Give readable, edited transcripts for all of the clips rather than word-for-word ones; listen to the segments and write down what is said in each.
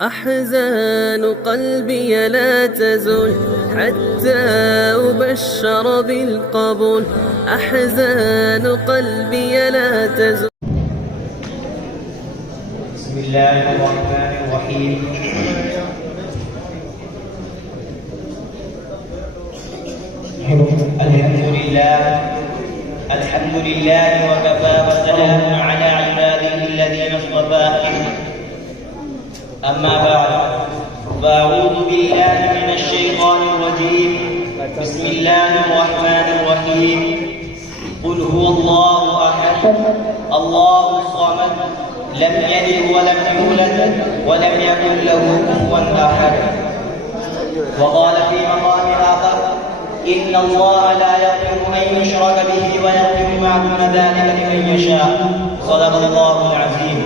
أحزان قلبي لا تزول حتى أبشر بالقبول. أحزان قلبي لا تزول. بسم الله الرحمن الرحيم. الحمد لله وكفى وسلام على عباده الذين اصطفى. أما بعد، فأعوذ بالله من الشيطان الرجيم. بسم الله الرحمن الرحيم. قل هو الله أحد الله الصمد لم يلد ولم يولد ولم يكن له كفوا أحد. وقال في مقام آخر: إن الله لا يغفر أن يشرك به ويغفر ما دون ذلك لمن يشاء. صدق الله العظيم.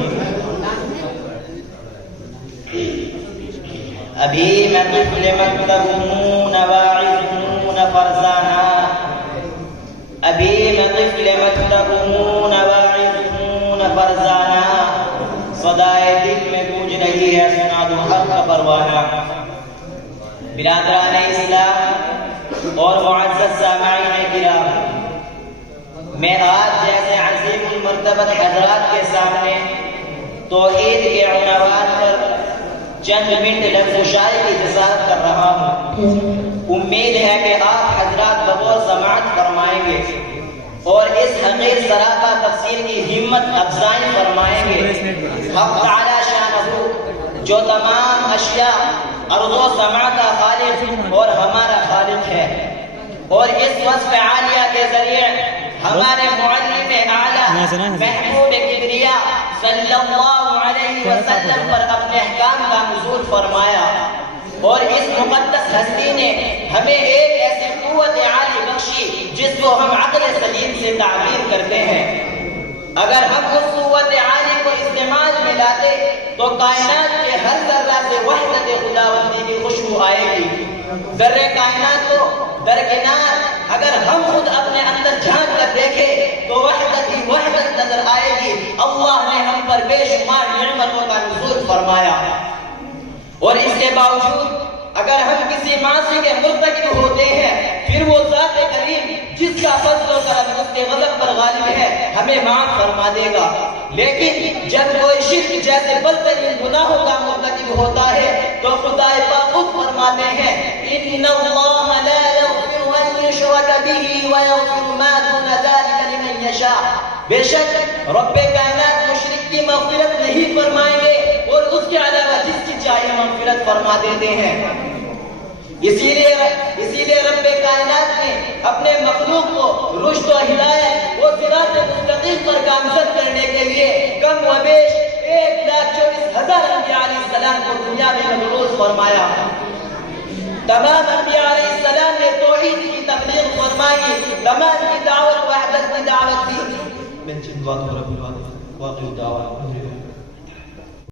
ابھی میں طفل مکتب ہوں نواعظ ہوں فرزانہ. ابھی میں طفل مکتب ہوں نواعظ ہوں فرزانہ. صدائے دل میں گونج رہی ہے سنا دو حق کا پروانہ. برادران اسلام اور معزز سامعین کرام، میں آج جیسے عظیم المرتبت حضرات کے سامنے توحید کے عنوان پر چند منٹ لفظ و شاعری کی جسارت کر رہا ہوں. امید ہے کہ آپ حضرات بغور سماعت فرمائیں گے اور اس حقیر سراپا تفسیر کی ہمت افزائی فرمائیں گے. حق تعالی شانہ جو تمام اشیاء ارض و سماع کا خالق اور ہمارا خالق ہے، اور اس وصف عالیہ کے ذریعے ہمارے معلم اعلیٰ محبوب کبریا صلی اللہ علیہ وسلم پر اپنے احکام کا نزول فرمایا. اور اس مقدس ہستی نے ہمیں ایک ایسی قوت عالی بخشی جس کو ہم عقل سلیم سے تعبیر کرتے ہیں. اگر ہم اس قوت عالی کو استعمال میں لاتے تو کائنات کے ہر ذرہ سے وحدت خداوندی کی خوشبو آئے گی. ذرے کائنات کو درکنار اگر ہم خود اپنے اندر جھانک کر دیکھیں تو وحدت ہی وحدت نظر آئے گی. اللہ نے ہم پر بے شمار نعمتوں کا نزول فرمایا، اور اس کے باوجود اگر ہم کسی معاصی کے مرتکب ہوتے ہیں پھر وہ ذات کریم جس کا فضل و کرم اس کے غضب پر غالب ہے ہمیں معاف فرما دے گا. لیکن جب کوئی شرک جیسے بدترین گناہوں کا مرتکب ہوتا ہے تو خدا پاک خود فرماتے ہیں: ان اللہ لا یغفر ان یشرک به ویغفر ما دون ذلک لمن یشاء. بے شک رب کائنات مشرک کی مغفرت نہیں فرمائیں گے اور اس کے علاوہ جس کی چاہیے مغفرت فرما دیتے ہیں. اسی لیے رب کائنات نے اپنے مخلوق کو رشد و ہدایت اور صراط مستقیم پر گامزن کرنے کے لیے کم و بیش 1,24,000 انبیاء علیہ السلام کو دنیا میں مبعوث فرمایا. تمام انبیاء علیہ السلام نے توحید کی تبلیغ فرمائی، تمام کی دعوت وحدت کی دعوت دی. من جن واقع رب العالمین واقع دعوت